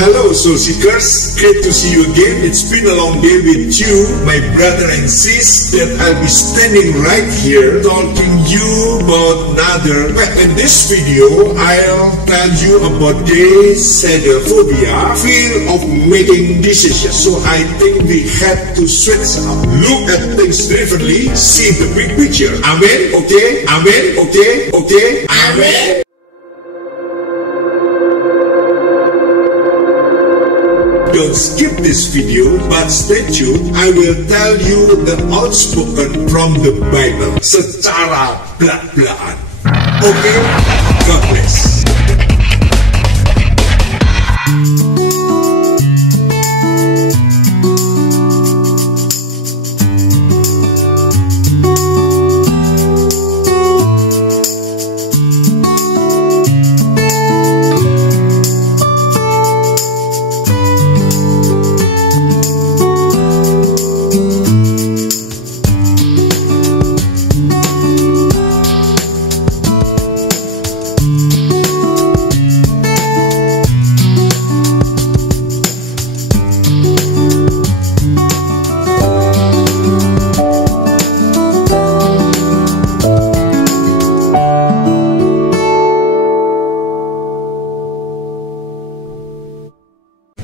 Hello Soul Seekers, great to see you again. It's been a long day with you, my brother and sis, that I'll be standing right here talking you about another. But in this video, I'll tell you about decidophobia, fear of making decisions. So I think we have to switch up, look at things differently, see the big picture. Amen? Okay? Amen? Okay? Okay? Amen? Don't skip this video, but stay tuned. I will tell you the outspoken from the Bible secara belak-belakan. Okay? God bless.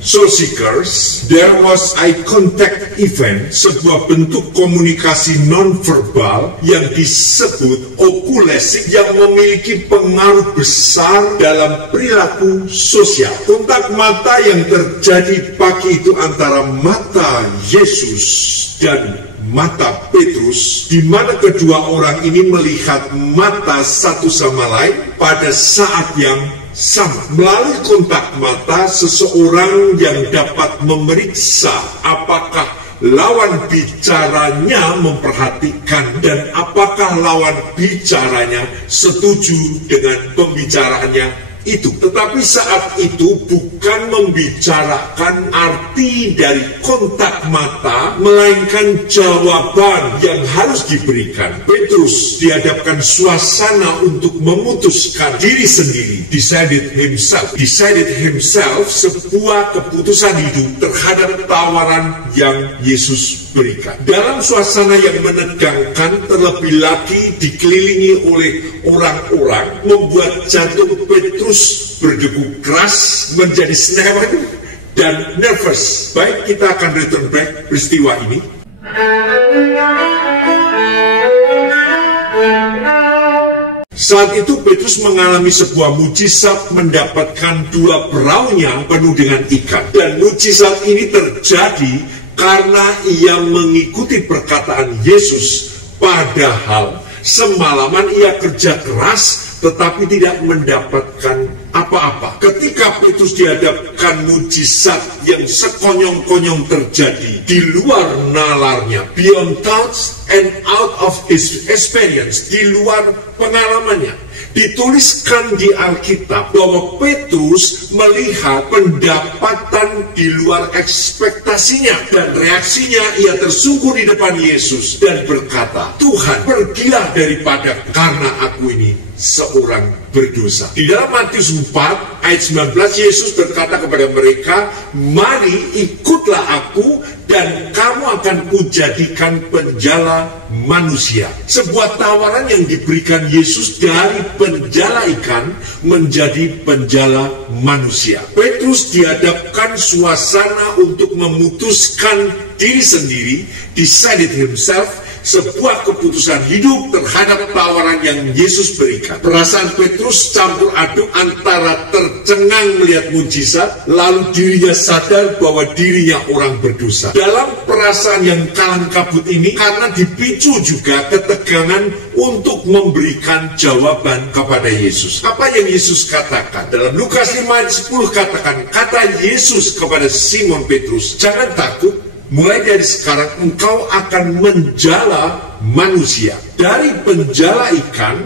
Soul Seekers, there was eye contact event, sebuah bentuk komunikasi non-verbal yang disebut okulesik yang memiliki pengaruh besar dalam perilaku sosial. Kontak mata yang terjadi pagi itu antara mata Yesus dan mata Petrus, di mana kedua orang ini melihat mata satu sama lain pada saat yang sama. Melalui kontak mata, seseorang yang dapat memeriksa apakah lawan bicaranya memperhatikan dan apakah lawan bicaranya setuju dengan pembicaraannya itu. Tetapi saat itu bukan membicarakan arti dari kontak mata, melainkan jawaban yang harus diberikan. Petrus dihadapkan suasana untuk memutuskan diri sendiri, decided himself, sebuah keputusan hidup terhadap tawaran yang Yesus berikan. Dalam suasana yang menegangkan, terlebih lagi dikelilingi oleh orang-orang, membuat jantung Petrus berdegup keras, menjadi senewan dan nervous. Baik, kita akan return back peristiwa ini. Saat itu Petrus mengalami sebuah mujizat, mendapatkan dua perahunya penuh dengan ikan. Dan mujizat ini terjadi karena ia mengikuti perkataan Yesus, padahal semalaman ia kerja keras tetapi tidak mendapatkan apa-apa. Ketika Petrus dihadapkan mujizat yang sekonyong-konyong terjadi di luar nalarnya, beyond thoughts and out of his experience, di luar pengalamannya, dituliskan di Alkitab bahwa Petrus melihat pendapatan di luar ekspektasinya, dan reaksinya ia tersungkur di depan Yesus dan berkata, "Tuhan, pergilah daripada karena aku ini seorang berdosa." Di dalam Matius 4 ayat 19, Yesus berkata kepada mereka, "Mari ikutlah aku dan kamu akan kujadikan penjala manusia." Sebuah tawaran yang diberikan Yesus dari penjala ikan menjadi penjala manusia. Petrus dihadapkan suasana untuk memutuskan diri sendiri, decided himself, sebuah keputusan hidup terhadap tawaran yang Yesus berikan. Perasaan Petrus campur aduk antara tercengang melihat mujizat, lalu dirinya sadar bahwa dirinya orang berdosa. Dalam perasaan yang kalang kabut ini, karena dipicu juga ketegangan untuk memberikan jawaban kepada Yesus. Apa yang Yesus katakan? Dalam Lukas 5 ayat 10 katakan, kata Yesus kepada Simon Petrus, "Jangan takut, mulai dari sekarang engkau akan menjala manusia." Dari penjala ikan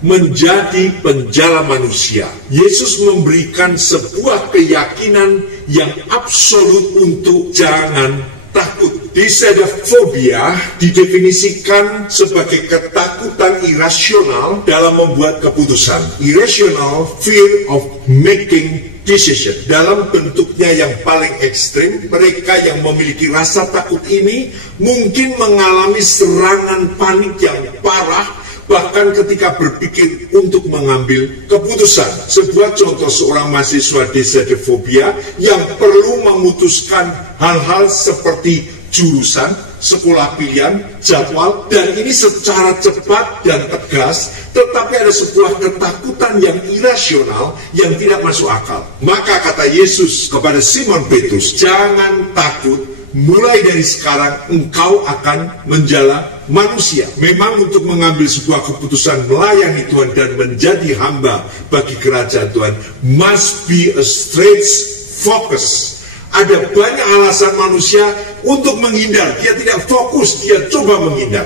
menjadi penjala manusia. Yesus memberikan sebuah keyakinan yang absolut untuk jangan takut. Disedophobia didefinisikan sebagai ketakutan irasional dalam membuat keputusan. Irrational fear of making decision. Dalam bentuknya yang paling ekstrim, mereka yang memiliki rasa takut ini mungkin mengalami serangan panik yang parah bahkan ketika berpikir untuk mengambil keputusan. Sebuah contoh seorang mahasiswa disedophobia yang perlu memutuskan hal-hal seperti jurusan, sekolah pilihan, jadwal, dan ini secara cepat dan tegas, tetapi ada sebuah ketakutan yang irasional yang tidak masuk akal. Maka kata Yesus kepada Simon Petrus, jangan takut, mulai dari sekarang engkau akan menjala manusia. Memang untuk mengambil sebuah keputusan melayani Tuhan dan menjadi hamba bagi kerajaan Tuhan must be a straight focus. Ada banyak alasan manusia untuk menghindar. Dia tidak fokus, dia coba menghindar.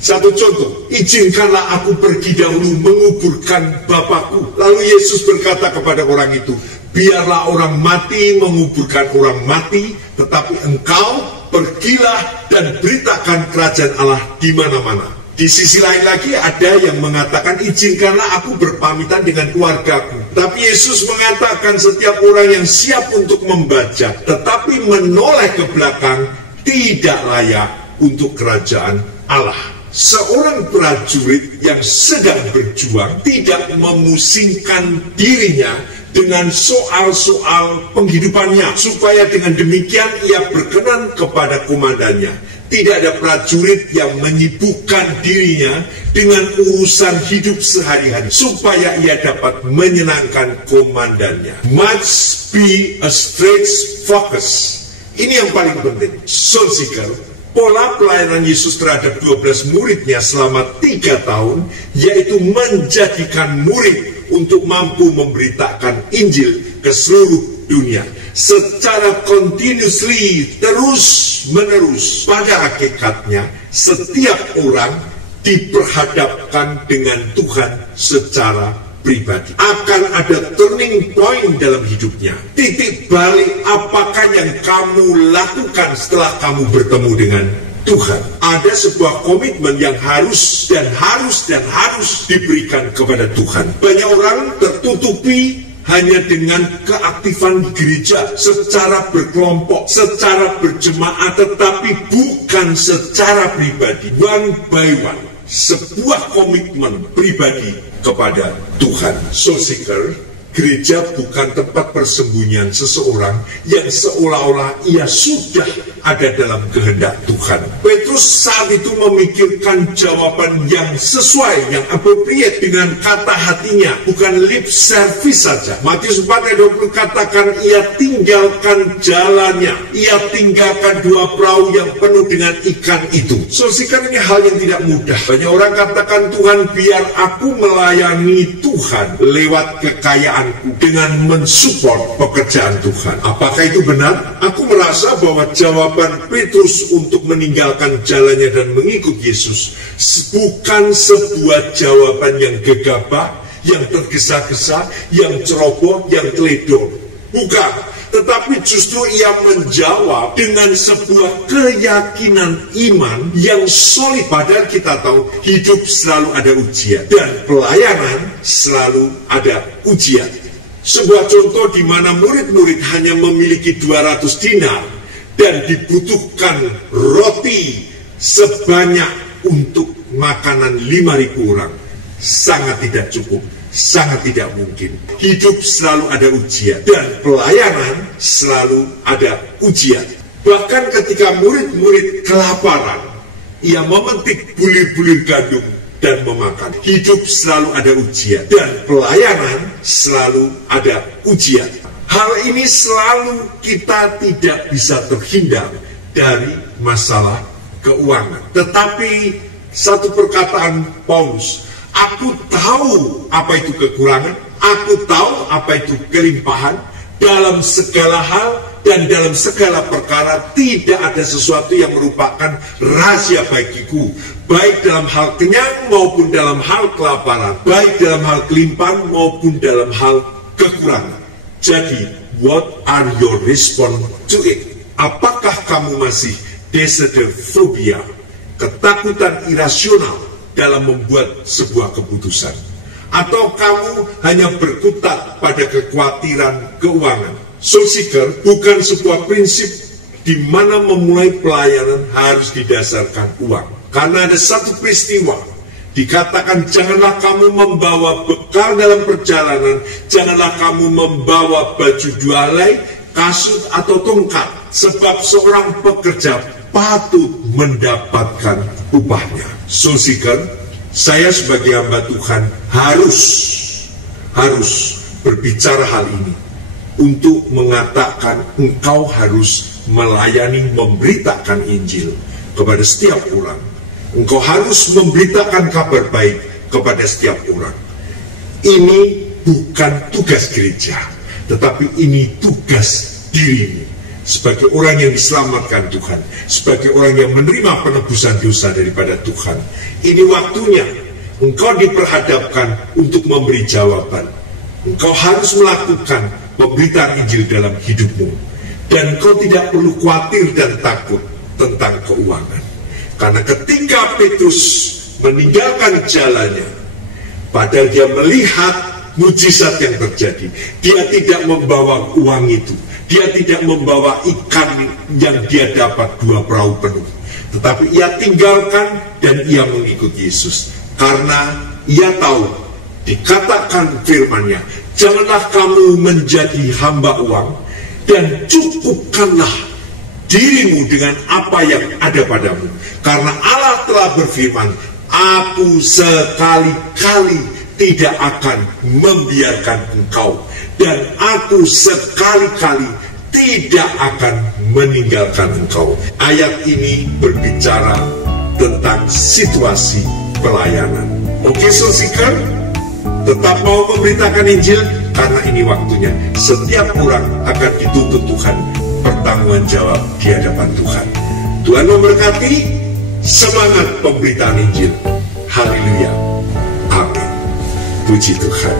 Satu contoh, izinkanlah aku pergi dahulu menguburkan Bapakku. Lalu Yesus berkata kepada orang itu, biarlah orang mati menguburkan orang mati, tetapi engkau pergilah dan beritakan kerajaan Allah di mana-mana. Di sisi lain lagi ada yang mengatakan, izinkanlah aku berpamitan dengan keluargaku. Tapi Yesus mengatakan setiap orang yang siap untuk membaca tetapi menoleh ke belakang tidak layak untuk kerajaan Allah. Seorang prajurit yang sedang berjuang tidak memusingkan dirinya dengan soal-soal penghidupannya, supaya dengan demikian ia berkenan kepada komandannya. Tidak ada prajurit yang menyibukkan dirinya dengan urusan hidup sehari-hari, supaya ia dapat menyenangkan komandannya. Must be a straight focus. Ini yang paling penting. Soul seeker, pola pelayanan Yesus terhadap 12 muridnya selama 3 tahun, yaitu menjadikan murid untuk mampu memberitakan Injil ke seluruh dunia secara continuously, terus menerus. Pada hakikatnya setiap orang diperhadapkan dengan Tuhan secara pribadi. Akan ada turning point dalam hidupnya, titik balik apakah yang kamu lakukan setelah kamu bertemu dengan Tuhan. Ada sebuah komitmen yang harus diberikan kepada Tuhan. Banyak orang tertutupi hanya dengan keaktifan di gereja secara berkelompok, secara berjemaah, tetapi bukan secara pribadi, one by one. Sebuah komitmen pribadi kepada Tuhan. Soul seeker, gereja bukan tempat persembunyian seseorang yang seolah-olah ia sudah ada dalam kehendak Tuhan. Petrus saat itu memikirkan jawaban yang sesuai, yang appropriate dengan kata hatinya, bukan lip service saja. Matius 4 ayat 20 katakan, ia tinggalkan jalannya, ia tinggalkan 2 perahu yang penuh dengan ikan itu. Saudara, ini hal yang tidak mudah. Banyak orang katakan, Tuhan biar aku melayani Tuhan lewat kekayaanku dengan mensupport pekerjaan Tuhan. Apakah itu benar? Aku merasa bahwa jawaban Petrus untuk meninggalkan jalannya dan mengikut Yesus bukan sebuah jawaban yang gegabah, yang tergesa-gesa, yang ceroboh, yang teledor. Bukan. Tetapi justru ia menjawab dengan sebuah keyakinan iman yang solid. Padahal kita tahu hidup selalu ada ujian dan pelayanan selalu ada ujian. Sebuah contoh di mana murid-murid hanya memiliki 200 dinar dan dibutuhkan roti sebanyak untuk makanan 5.000 orang. Sangat tidak cukup, sangat tidak mungkin. Hidup selalu ada ujian dan pelayanan selalu ada ujian. Bahkan ketika murid-murid kelaparan, ia memetik bulir-bulir gandum dan memakan. Hidup selalu ada ujian dan pelayanan selalu ada ujian. Hal ini selalu kita tidak bisa terhindar dari masalah keuangan. Tetapi satu perkataan Paulus, aku tahu apa itu kekurangan, aku tahu apa itu kelimpahan, dalam segala hal dan dalam segala perkara tidak ada sesuatu yang merupakan rahasia bagiku, baik dalam hal kenyang maupun dalam hal kelaparan, baik dalam hal kelimpahan maupun dalam hal kekurangan. Jadi, what are your response to it? Apakah kamu masih desidefobia, ketakutan irasional dalam membuat sebuah keputusan. Atau kamu hanya berkutat pada kekhawatiran keuangan. Soul Seeker bukan sebuah prinsip di mana memulai pelayanan harus didasarkan uang. Karena ada satu peristiwa, dikatakan janganlah kamu membawa bekal dalam perjalanan, janganlah kamu membawa baju dua helai, kasut atau tongkat, sebab seorang pekerja patut mendapatkan upahnya. Soul Seeker, saya sebagai hamba Tuhan harus berbicara hal ini untuk mengatakan engkau harus melayani, memberitakan Injil kepada setiap orang. Engkau harus memberitakan kabar baik kepada setiap orang. Ini bukan tugas gereja, tetapi ini tugas dirimu sebagai orang yang diselamatkan Tuhan, sebagai orang yang menerima penebusan dosa daripada Tuhan. Ini waktunya engkau diperhadapkan untuk memberi jawaban. Engkau harus melakukan pemberitaan Injil dalam hidupmu, dan engkau tidak perlu khawatir dan takut tentang keuangan. Karena ketika Petrus meninggalkan jalannya, padahal dia melihat mujizat yang terjadi, dia tidak membawa uang itu, dia tidak membawa ikan yang dia dapat 2 perahu penuh, tetapi ia tinggalkan dan ia mengikut Yesus. Karena ia tahu, dikatakan firman-Nya, janganlah kamu menjadi hamba uang, dan cukupkanlah dirimu dengan apa yang ada padamu. Karena Allah telah berfirman, aku sekali-kali tidak akan membiarkan engkau, dan aku sekali-kali tidak akan meninggalkan engkau. Ayat ini berbicara tentang situasi pelayanan. Oke, Soul Seeker, tetap mau memberitakan Injil, karena ini waktunya setiap orang akan dituntut Tuhan pertanggungan jawab di hadapan Tuhan. Tuhan memberkati. Semangat pemberitaan Injil. Haleluya. Amin. Puji Tuhan.